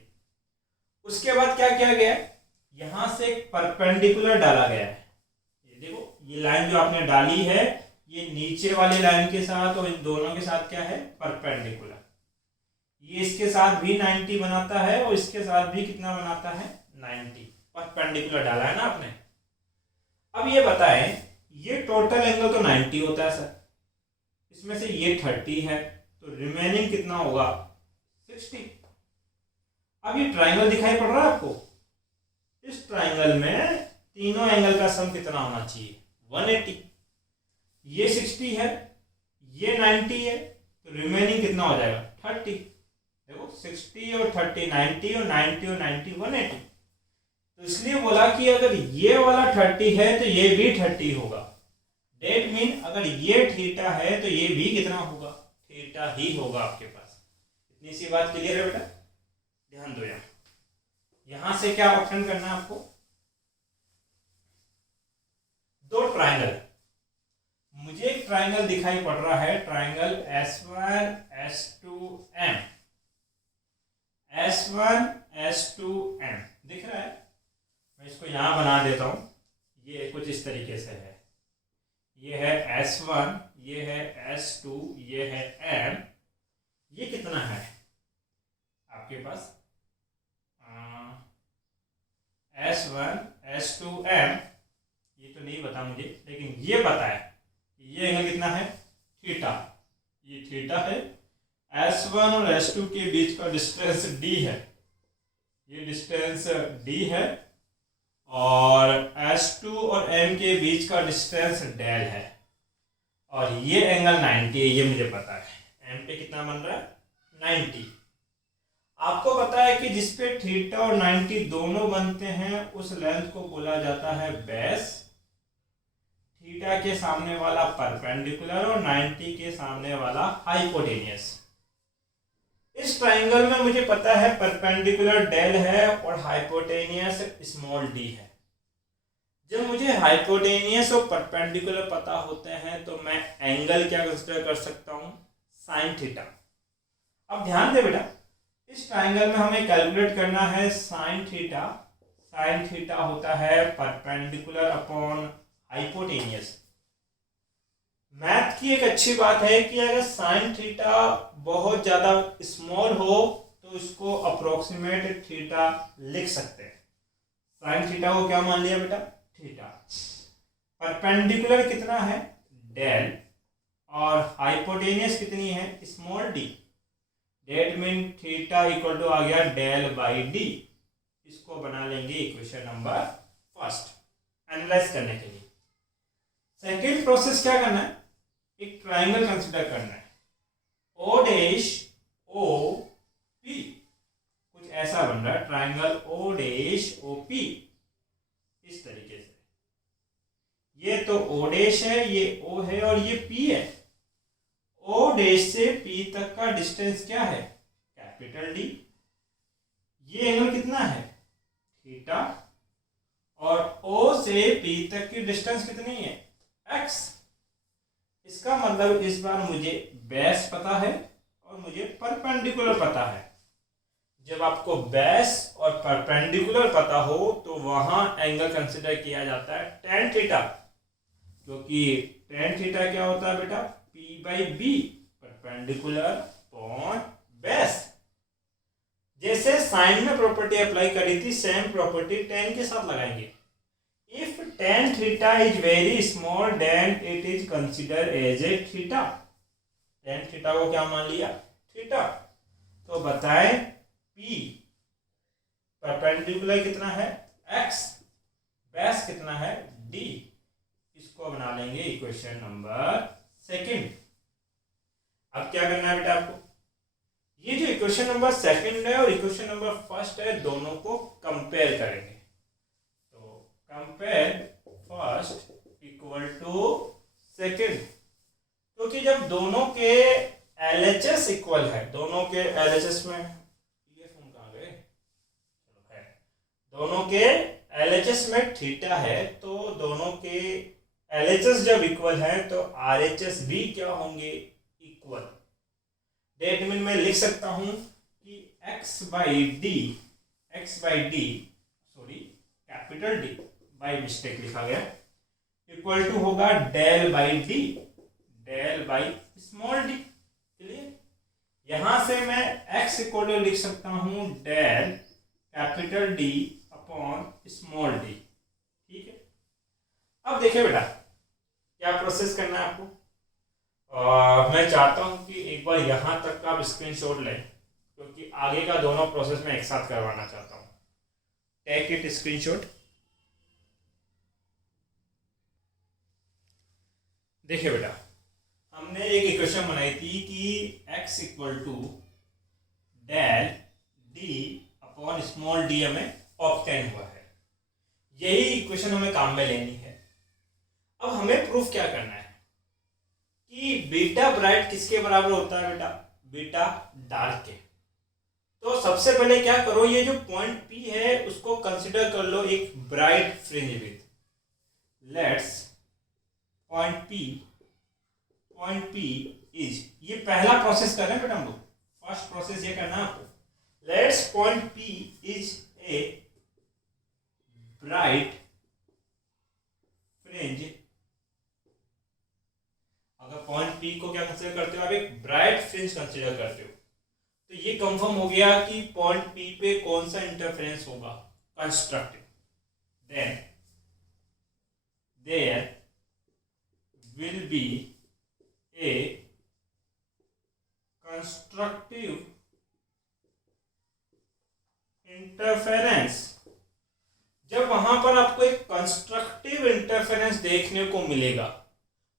उसके बाद क्या किया गया, यहां से एक परपेंडिकुलर डाला गया है। ये देखो, ये लाइन जो आपने डाली है ये नीचे वाली लाइन के साथ और इन दोनों के साथ क्या है, परपेंडिकुलर। ये इसके साथ भी 90 बनाता है और इसके साथ भी कितना बनाता है, 90। परपेंडिकुलर डाला है ना आपने। अब ये बताएं, ये टोटल एंगल तो 90 होता है सर, इसमें से ये 30 है, तो रिमेनिंग कितना होगा, 60। अब ये ट्राइंगल दिखाई पड़ रहा है आपको, इस ट्राइंगल में तीनों एंगल का सम कितना होना चाहिए, 180। ये 60 है, ये 90 है, तो रिमेनिंग कितना हो जाएगा, 30। देखो 60 और 30, 90 और 90 और 90, 180। तो इसलिए बोला कि अगर ये वाला 30 है तो ये भी 30 होगा। डेट मीन अगर ये थीटा है तो ये भी कितना होगा, थीटा ही होगा आपके पास। इतनी सी बात क्लियर है बेटा? ध्यान दो, यहां से क्या ऑप्शन करना है आपको, दो ट्राइंगल, मुझे एक ट्राइंगल दिखाई पड़ रहा है, triangle S1 S2M, S1 S2M दिख रहा है। मैं इसको यहां बना देता हूं, ये कुछ इस तरीके से है, ये है S1, ये है S2, ये है M। ये कितना है आपके पास? S1 S2M, ये तो नहीं पता मुझे, लेकिन ये पता है ये एंगल कितना है, थीटा। ये थीटा है। S1 और S2 के बीच का डिस्टेंस D है, ये डिस्टेंस D है, और S2 और M के बीच का डिस्टेंस डेल है, और ये एंगल 90 है, ये मुझे पता है। M पे कितना बन रहा है, 90। आपको पता है कि जिसपे थीटा और 90 दोनों बनते हैं उस लेंथ को बोला जाता है बेस। थीटा के सामने वाला परपेंडिकुलर और 90 के सामने वाला हाइपोटेनियस। इस ट्राइंगल में मुझे पता है परपेंडिकुलर डेल है और हाइपोटेनियस स्मॉल डी है। जब मुझे हाइपोटेनियस और परपेंडिकुलर पता होते हैं तो मैं एंगल क्या कंसीडर कर सकता हूं, साइन थीटा। अब ध्यान दे बेटा, इस ट्राइंगल में हमें कैलकुलेट करना है साइन थीटा। साइन थीटा होता है परपेंडिकुलर अपॉन हाइपोटेनियस। मैथ की एक अच्छी बात है कि अगर साइन थीटा बहुत ज्यादा स्मॉल हो तो इसको अप्रोक्सीमेट थीटा लिख सकते हैं। साइन थीटा को क्या मान लिया बेटा, थीटा। परपेंडिकुलर कितना है, डेल, और हाइपोटेनियस कितनी है, small D. That mean theta equal to आ गया डेल बाई डी। इसको बना लेंगे इक्वेशन नंबर फर्स्ट एनालाइज करने के लिए। सेकेंड प्रोसेस क्या करना है, एक ट्राइंगल कंसिडर करना है, ओ डैश ओ पी, कुछ ऐसा बन रहा है triangle O dash O P, इस तरीके से। ये तो ओ डैश है, ये ओ है और ये पी है। ओ डैश से पी तक का डिस्टेंस क्या है, कैपिटल डी। ये एंगल कितना है, थीटा, और ओ से पी तक की डिस्टेंस कितनी है, एक्स। इसका मतलब इस बार मुझे बेस पता है और मुझे परपेंडिकुलर पता है। जब आपको बेस और परपेंडिकुलर पता हो तो वहां एंगल कंसिडर किया जाता है टेन थीटा, क्योंकि टेन थीटा क्या होता है बेटा, P by B, perpendicular upon base. जैसे साइन में प्रॉपर्टी अप्लाई करी थी, सेम प्रॉपर्टी टेन के साथ लगाएंगे। If tan theta is very small, then it is considered as a theta. tan theta को क्या मान लिया, थीटा। तो बताएं P परपेंडिकुलर कितना है, x, बेस कितना है, d। इसको बना लेंगे इक्वेशन नंबर सेकंड। अब क्या करना है बेटा आपको, ये जो इक्वेशन नंबर सेकंड है और इक्वेशन नंबर फर्स्ट है, दोनों को कंपेयर करेंगे। Compare first equal to second, क्योंकि जब दोनों के LHS इक्वल है, दोनों के LHS में ईयरफोन कहाँ गए, है, दोनों के LHS में थीटा है, तो दोनों के LHS जब इक्वल है तो RHS भी क्या होंगे, इक्वल। डेट मीन मैं लिख सकता हूं कि x by D, sorry capital D, by mistake लिखा गया, इक्वल टू होगा del by D, del by small D. Clear? यहां से मैं x इक्वल टू लिख सकता हूं del capital D upon small D. ठीक है, अब देखिए बेटा क्या प्रोसेस करना है आपको। मैं चाहता हूं कि एक बार यहां तक का आप स्क्रीनशॉट लें, क्योंकि आगे का दोनों प्रोसेस में एक साथ करवाना चाहता हूं। Take it screenshot. देखिए बेटा, हमने एक इक्वेशन बनाई थी कि x equal to del D upon small D हमें ऑब्टेन हुआ है। यही इक्वेशन हमें काम में लेनी है। अब हमें प्रूफ क्या करना है कि बीटा ब्राइट किसके बराबर होता है बेटा, बीटा डार्क के। तो सबसे पहले क्या करो, ये जो पॉइंट P है उसको कंसिडर कर लो एक bright fringe with. Let's point P point P is, ये पहला प्रोसेस कर रहे हैं बेटा हम लोग, फर्स्ट प्रोसेस ये करना है आपको। Let's point P is a bright fringe, अगर पॉइंट पी को क्या कंसीडर करते हो आप, एक ब्राइट फ्रिंज कंसीडर करते हो, तो ये कंफर्म हो गया कि पॉइंट पी पे कौन सा इंटरफेरेंस होगा, constructive. Then there will be a constructive interference. जब वहां पर आपको एक कंस्ट्रक्टिव इंटरफेरेंस देखने को मिलेगा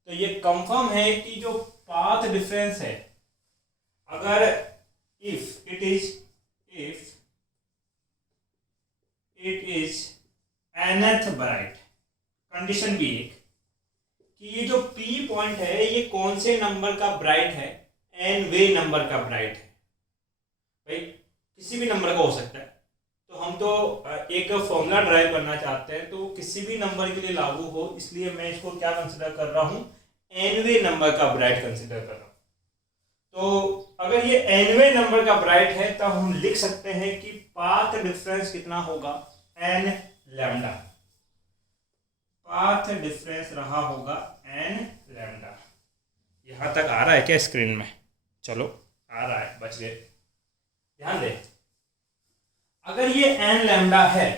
तो ये कंफर्म है कि जो पाथ डिफरेंस है, अगर if it is nth bright, condition भी एक कि ये जो P पॉइंट है ये कौन से नंबर का ब्राइट है, nवे नंबर का ब्राइट है। भाई किसी भी नंबर का हो सकता है, तो हम तो एक फॉर्मूला ड्राइव करना चाहते हैं तो किसी भी नंबर के लिए लागू हो, इसलिए मैं इसको क्या कंसिडर कर रहा हूँ, nवे नंबर का ब्राइट कंसिडर कर रहा हूँ। तो अगर ये nवे नंबर का ब्राइट है तो हम लिख सकते हैं कि पाथ डिफरेंस कितना होगा, n लैम्डा, पाथ डिफरेंस रहा होगा n लैम्डा। यहां तक आ रहा है क्या स्क्रीन में? चलो आ रहा है, बच गए। ध्यान दे, अगर ये n लैम्डा है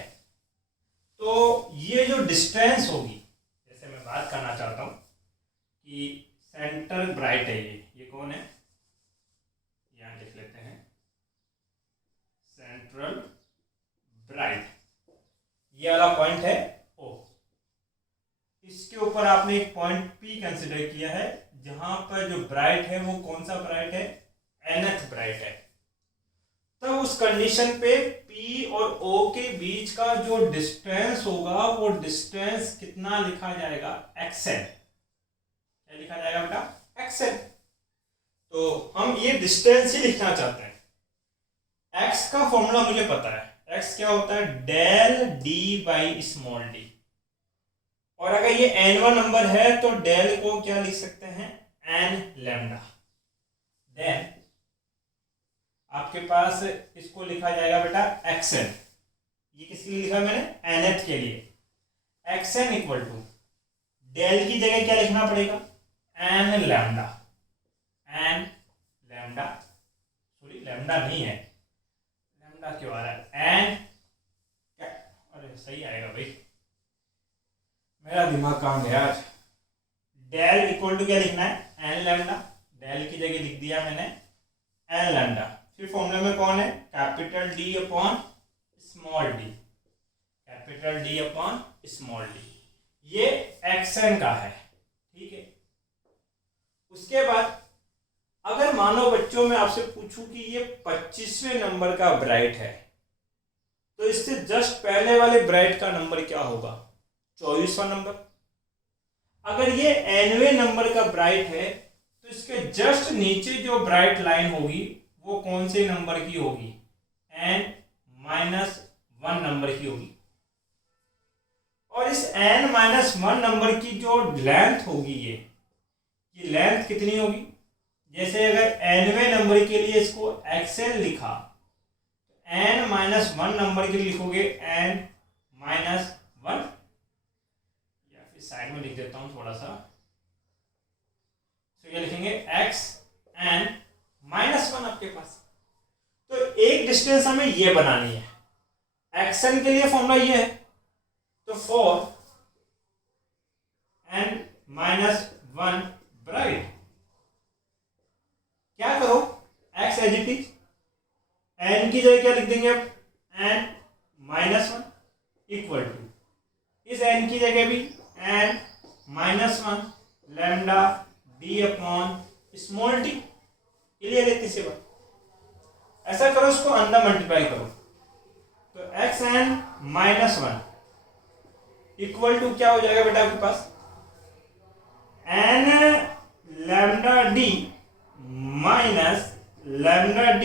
तो ये जो डिस्टेंस होगी, जैसे मैं बात करना चाहता हूं कि सेंटर ब्राइट है, ये कौन है, यहां लिख लेते हैं सेंट्रल ब्राइट, ये वाला पॉइंट है O। इसके ऊपर आपने एक पॉइंट P कंसिडर किया है, जहां पर जो ब्राइट है वो कौन सा ब्राइट है, nth ब्राइट है। तो उस कंडीशन पे P और O के बीच का जो डिस्टेंस होगा वो डिस्टेंस कितना लिखा जाएगा, xn। क्या लिखा जाएगा बेटा, xn। तो हम ये डिस्टेंस ही लिखना चाहते हैं। x का फॉर्मूला मुझे पता है, x क्या होता है, del d by small d, और अगर ये n1 नंबर है तो डेल को क्या लिख सकते हैं, n लैम्डा। देन आपके पास इसको लिखा जाएगा बेटा xn, ये किसके लिए लिखा मैंने, nth के लिए। xn इक्वल टू डेल की जगह क्या लिखना पड़ेगा, n lambda, n lambda, sorry lambda नहीं है, लैम्डा क्यों आ रहा है, n क्या, अरे सही आएगा भाई, मेरा दिमाग कहाँ गया आज। डेल इक्वल टू क्या लिखना है, n लैम्डा, डेल की जगह लिख दिया मैंने n लैम्डा। फिर फॉर्मूला में कौन है, capital D upon small d, capital D upon small d, ये xn का है, ठीक है। उसके बाद अगर मानो बच्चों में आपसे पूछूं कि ये 25वें नंबर का ब्राइट है, तो इससे जस्ट पहले वाले ब्राइट का नंबर क्या होगा, 24वां नंबर। अगर ये nवे नंबर का ब्राइट है तो इसके जस्ट नीचे जो ब्राइट लाइन होगी वो कौन से नंबर की होगी, n-1 नंबर की होगी। और इस n-1 नंबर की जो लेंथ होगी, ये लेंथ कितनी होगी, जैसे अगर nवे नंबर के लिए इसको xn लिखा, तो n-1 नंबर के लिए लिखोगे n-1, या फिर साइड में लिख देता हूं थोड़ा सा, तो ये लिखेंगे xn-1 आपके पास। तो एक डिस्टेंस हमें ये बनानी है, xn के लिए फॉर्मूला ये है, तो फॉर n-1 ब्राइट क्या करो, x as it is, n की जगह क्या लिख देंगे अब, n-1 इक्वल टू, इस n की जगह भी n-1 lambda d upon small d। Clear है तीसरी बात, ऐसा करो, इसको अंदर मल्टीप्लाई करो, तो xn-1 इक्वल टू क्या हो जाएगा बेटा आपके पास, n lambda d minus lambda d,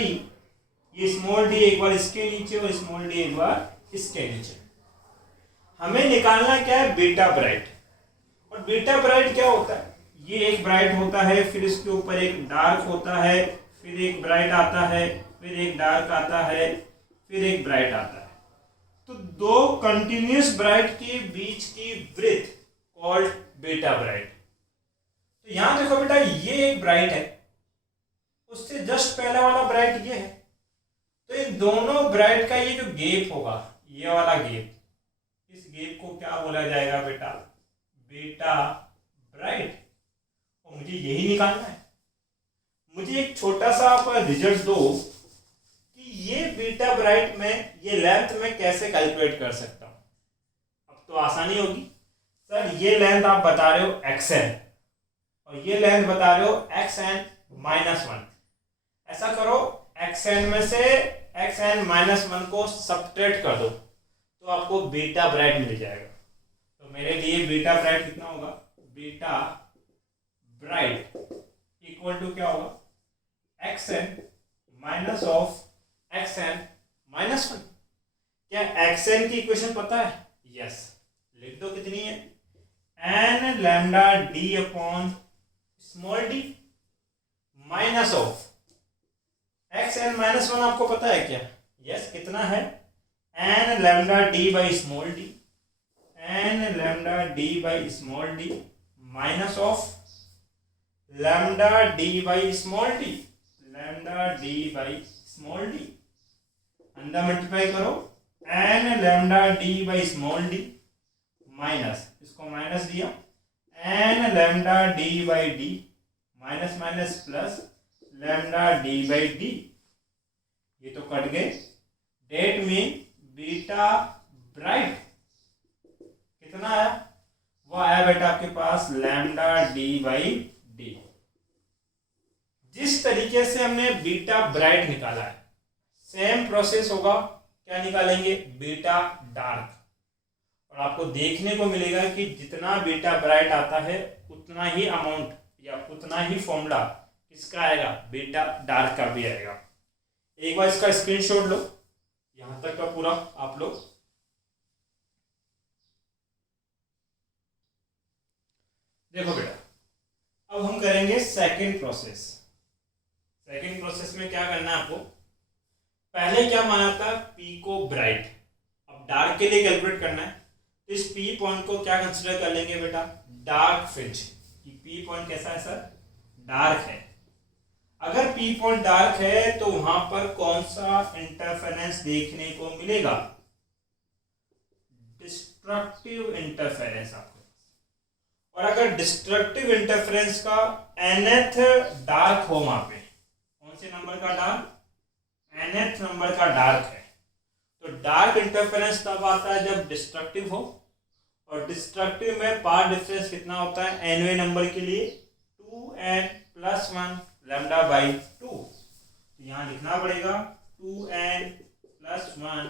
ये स्मॉल d एक बार इसके नीचे और स्मॉल d एक बार इसके नीचे। हमें निकालना क्या है, बीटा ब्राइट। और बीटा ब्राइट क्या होता है, ये एक ब्राइट होता है, फिर इसके ऊपर एक डार्क होता है, फिर एक ब्राइट आता है, फिर एक डार्क आता है, फिर एक ब्राइट आता है। तो दो कंटिन्यूस ब्राइट के बीच की ब्रेथ कॉल्ड बीटा ब्राइट। तो यहां देखो बेटा, ये एक ब्राइट है, उससे जस्ट पहले वाला ब्राइट ये है, तो इन दोनों ब्राइट का ये जो गैप होगा, ये वाला गैप, इस गैप को क्या बोला जाएगा बेटा? Beta bright. और मुझे यही निकालना है। मुझे एक छोटा सा आप रिजल्ट दो कि ये बीटा ब्राइट में ये लेंथ में कैसे कैलकुलेट कर सकता हूं। अब तो आसानी होगी सर, ये लेंथ आप बता रहे हो xn और ये लेंथ बता रहे हो xn-1। ऐसा करो, xn में से xn-1 को सब्ट्रैक्ट कर दो तो आपको बीटा ब्राइट मिल जाएगा। तो मेरे लिए बीटा ब्राइट कितना होगा? बीटा ब्राइट इक्वल टू क्या होगा? xn minus of xn-1। क्या xn की इक्वेशन पता है? यस, लिख दो कितनी है? n lambda d upon small d minus of xn-1 आपको पता है क्या? यस, कितना है? n lambda d by small d, n lambda d by small d minus of lambda d by small d, lambda d by small d। अंदर मल्टीप्लाई करो, n lambda d by small d minus, इसको माइनस दिया, n lambda d by d minus minus plus lambda d by d। ये तो कट गए। डेट मीन बीटा ब्राइट कितना आया? वो आया बेटा आपके पास लैम्डा d बाई d। जिस तरीके से हमने बीटा ब्राइट निकाला है, सेम प्रोसेस होगा, क्या निकालेंगे? Beta dark. और आपको देखने को मिलेगा कि जितना बीटा ब्राइट आता है उतना ही अमाउंट या उतना ही फॉर्मूला किसका आएगा? बीटा डार्क का भी आएगा। एक बार इसका स्क्रीनशॉट लो, यहां तक का पूरा आप लोग। देखो बेटा, अब हम करेंगे सेकंड प्रोसेस। सेकंड प्रोसेस में क्या करना है आपको? पहले क्या माना था? पी को ब्राइट, अब डार्क के लिए कैलकुलेट करना है। तो इस पी पॉइंट को क्या कंसिडर कर लेंगे बेटा? Dark fringe. पी पॉइंट कैसा है सर? डार्क है। अगर पी पॉइंट डार्क है तो वहां पर कौन सा इंटरफेरेंस देखने को मिलेगा? डिस्ट्रक्टिव इंटरफेरेंस आपको। और अगर डिस्ट्रक्टिव इंटरफेरेंस का nth डार्क हो वहां पे, कौन से नंबर का डार्क? nth नंबर का डार्क है। तो डार्क इंटरफेरेंस तब आता है जब डिस्ट्रक्टिव हो, और डिस्ट्रक्टिव में पाथ डिफरेंस कितना होता है? nवें नंबर के लिए 2n+1 लैम्डा बाई 2। तो यहां लिखना पड़ेगा 2n+1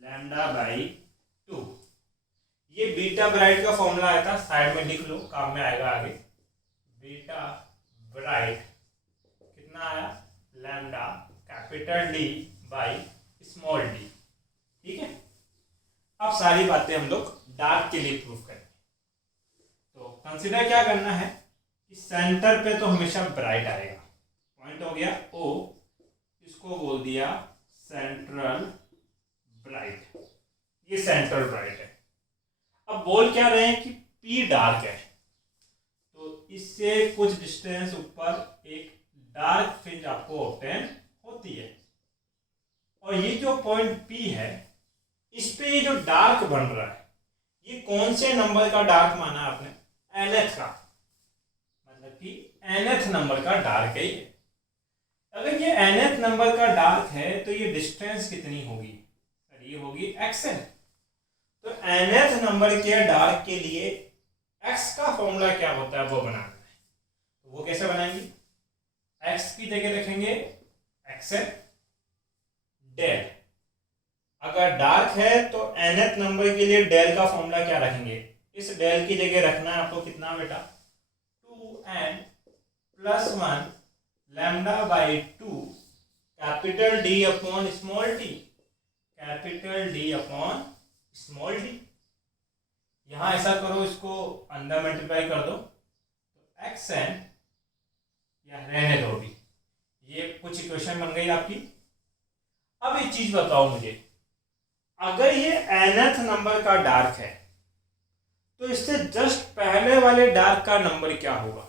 लैम्डा बाई 2। ये बीटा ब्राइट का फॉर्मूला आया था, साइड में लिख लो, काम में आएगा आगे। बीटा ब्राइट कितना आया? Lambda capital D by small d। ठीक है, अब सारी बातें हम लोग डार्क के लिए प्रूफ करेंगे। तो कंसीडर क्या करना है कि सेंटर पे तो हमेशा ब्राइट आएगा। पॉइंट हो गया O, इसको बोल दिया सेंट्रल ब्राइट। ये सेंट्रल ब्राइट है। अब बोल क्या रहे हैं कि P डार्क है, तो इससे कुछ डिस्टेंस ऊपर एक डार्क फ्रिंज आपको ऑब्टेन होती है। और ये जो पॉइंट P है, इस पे ये जो डार्क बन रहा है, ये कौन से नंबर का डार्क माना आपने? nth का, मतलब कि nth नंबर का डार्क है ये। अगर ये nth नंबर का डार्क है तो ये डिस्टेंस कितनी होगी? सर ये होगी xn। तो nth नंबर के डार्क के लिए x का फॉर्मूला क्या होता है वो बनाना है। तो वो कैसे बनाएंगे? x की जगह रखेंगे xn डेल। अगर डार्क है तो nth नंबर के लिए डेल का फॉर्मूला क्या रखेंगे? इस डेल की जगह रखना है आपको कितना बेटा? 2n+1 lambda by 2 capital D upon small d, capital D upon small d। यहां ऐसा करो, इसको अंदर मल्टीप्लाई कर दो, तो एक्स एन, या रहने दो अभी, ये कुछ इक्वेशन बन गई आपकी। अब एक चीज बताओ मुझे, अगर ये nth नंबर का डार्क है तो इससे जस्ट पहले वाले डार्क का नंबर क्या होगा?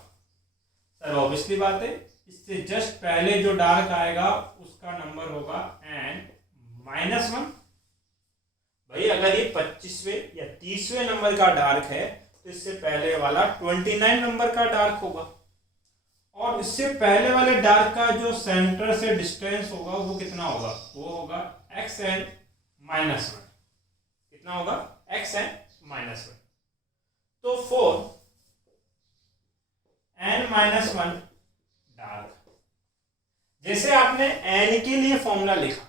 सर ऑब्वियसली बात है, इससे जस्ट पहले जो डार्क आएगा उसका नंबर होगा n-1। भाई अगर ये 25वें या 30वें नंबर का डार्क है तो इससे पहले वाला 29 नंबर का डार्क होगा, और इससे पहले वाले डार्क का जो सेंटर से डिस्टेंस होगा वो कितना होगा? वो होगा xn-1। कितना होगा? xn-1। तो फॉर n-1 डार्क, जैसे आपने n के लिए फॉर्मूला लिखा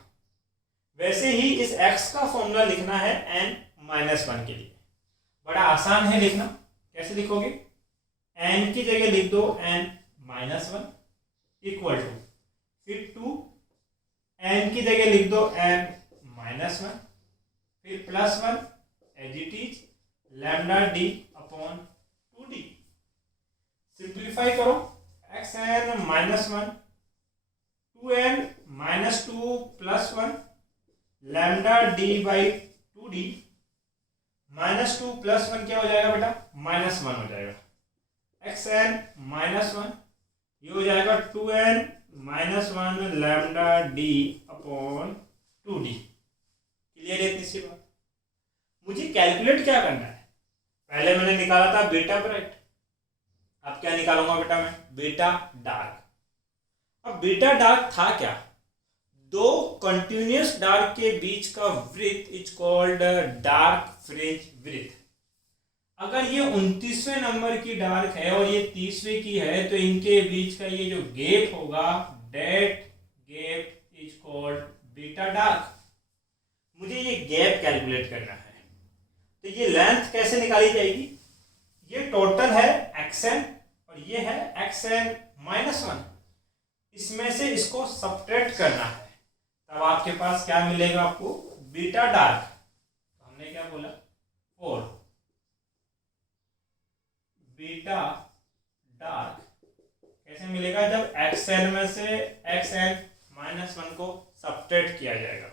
वैसे ही इस x का फॉर्मूला लिखना है n-1 के लिए। बड़ा आसान है लिखना। कैसे लिखोगे? n की जगह लिख दो n-1 इक्वल टू, फिर 2, n की जगह लिख दो n-1, फिर +1 as it is lambda D upon 2d। Simplify करो, xn-1 2n-2 +1 lambda D by 2d। -2 +1 क्या हो जाएगा बेटा? -1 हो जाएगा। xn-1 ये हो जाएगा 2n-1 lambda D upon 2d। Clear है इतनी सी बात? मुझे कैलकुलेट क्या करना है? पहले मैंने निकाला था बीटा ब्राइट, अब क्या निकालूंगा बेटा मैं? Beta dark. अब बीटा डार्क था क्या? दो कंटिन्यूअस डार्क के बीच का वृत्त इज कॉल्ड डार्क फ्रिंज वृत्त। अगर ये 29वें नंबर की डार्क है और ये 30वें की है तो इनके बीच का ये जो गैप होगा, that gap is called beta dark. मुझे ये गैप कैलकुलेट करना है, तो ये लेंथ कैसे निकाली जाएगी? ये टोटल है xn और ये है xn-1, इसमें से इसको सब्ट्रैक्ट करना है, तब आपके पास क्या मिलेगा? आपको बीटा डार्क। तो हमने क्या बोला? 4 बीटा डार्क कैसे मिलेगा? जब xn में से xn-1 को सब्ट्रैक्ट किया जाएगा।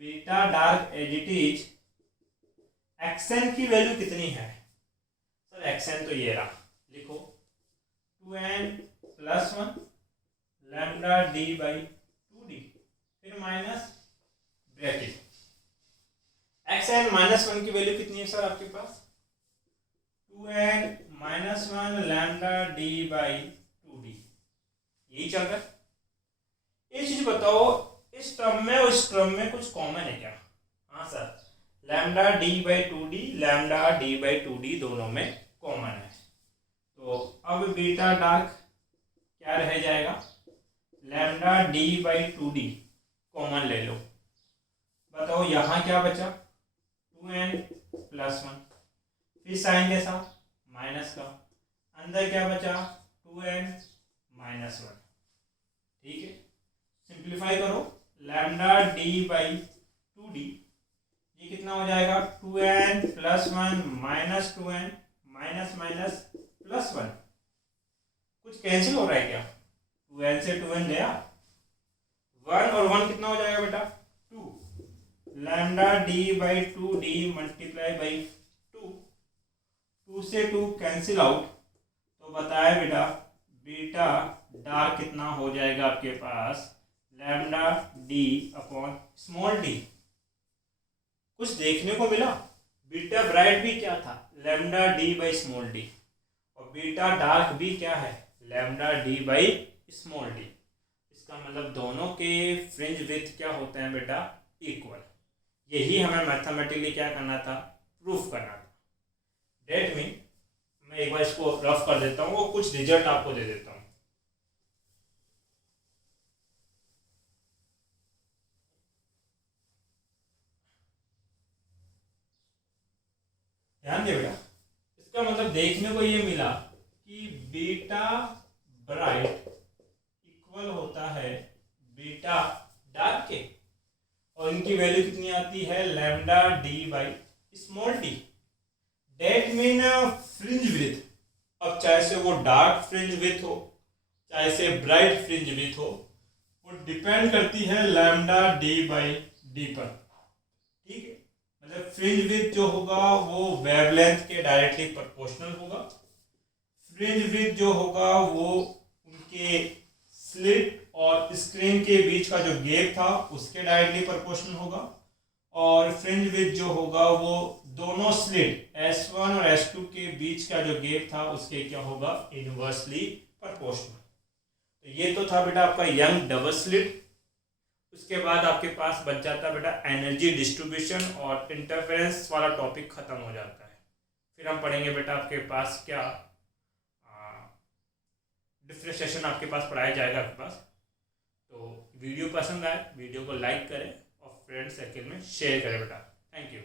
Beta dark as it is, xn की वैल्यू कितनी है? सर xn तो ये रहा, लिखो 2n+1 lambda D by 2d, फिर माइनस ब्रैकेट। xn-1 की वैल्यू कितनी है सर आपके पास? 2n-1 lambda D by 2d। यही चल रहा है। ये चीज बताओ, इस टर्म में और इस टर्म में कुछ कॉमन है क्या? हाँ sir, lambda D by 2d, lambda D by 2d दोनों में कॉमन है। तो अब बीटा डार्क क्या रह जाएगा? Lambda D by 2d common ले लो। बताओ यहाँ क्या बचा? 2n+1, फिर साइन के साथ माइनस का, अंदर क्या बचा? 2n-1। ठीक है, सिंप्लीफाई करो, लैम्डा डी बाई 2d ये कितना हो जाएगा? 2n+1 -2n -+1। कुछ कैंसिल हो रहा है क्या? 2n से 2n गया, 1 और 1 कितना हो जाएगा बेटा? 2 lambda D by 2d multiply by 2 से 2 कैंसिल आउट, तो बताया बेटा बीटा डार्क कितना हो जाएगा आपके पास? Lambda D upon small D. कुछ देखने को मिला? बीटा ब्राइट भी क्या था? Lambda D by small D, और बीटा डार्क भी क्या है? Lambda D by small D. इसका मतलब दोनों के फ्रिंज विड्थ क्या होते हैं बेटा? इक्वल। यही हमें मैथमेटिकली क्या करना था? प्रूफ करना था। डेट मीन मैं एक बार इसको रफ कर देता हूँ और कुछ रिजल्ट आपको दे देता हूँ। ध्यान दे बेटा, इसका मतलब देखने को ये मिला कि बीटा ब्राइट इक्वल होता है बीटा डार्क के, और इनकी वैल्यू कितनी आती है? Lambda D by small D. That mean fringe width. अब अब चाहे से वो डार्क फ्रिंज विथ हो चाहे से ब्राइट फ्रिंज विथ हो, वो डिपेंड करती है लैम्डा d/d पर। ठीक है, मतलब फ्रिंज विथ जो होगा वो वेवलेंथ के डायरेक्टली प्रोपोर्शनल होगा। फ्रिंज विथ जो होगा वो उनके स्लिट और स्क्रीन के बीच का जो गैप था उसके डायरेक्टली प्रोपोर्शनल होगा। और फ्रिंज विथ जो होगा वो दोनों स्लिट S1 और S2 के बीच का जो गैप था उसके क्या होगा, इनवर्सली प्रोपोर्शनल। तो ये तो था बेटा आपका यंग डबल स्लिट। उसके बाद आपके पास बच जाता है बेटा एनर्जी डिस्ट्रीब्यूशन और इंटरफेरेंस वाला टॉपिक खत्म हो जाता है। फिर हम पढ़ेंगे बेटा आपके पास क्या डिफरेंशिएशन आपके पास पढ़ाया जाएगा आपके पास। तो वीडियो पसंद आए वीडियो को लाइक करें और फ्रेंड सर्किल में शेयर करें बेटा। Thank you.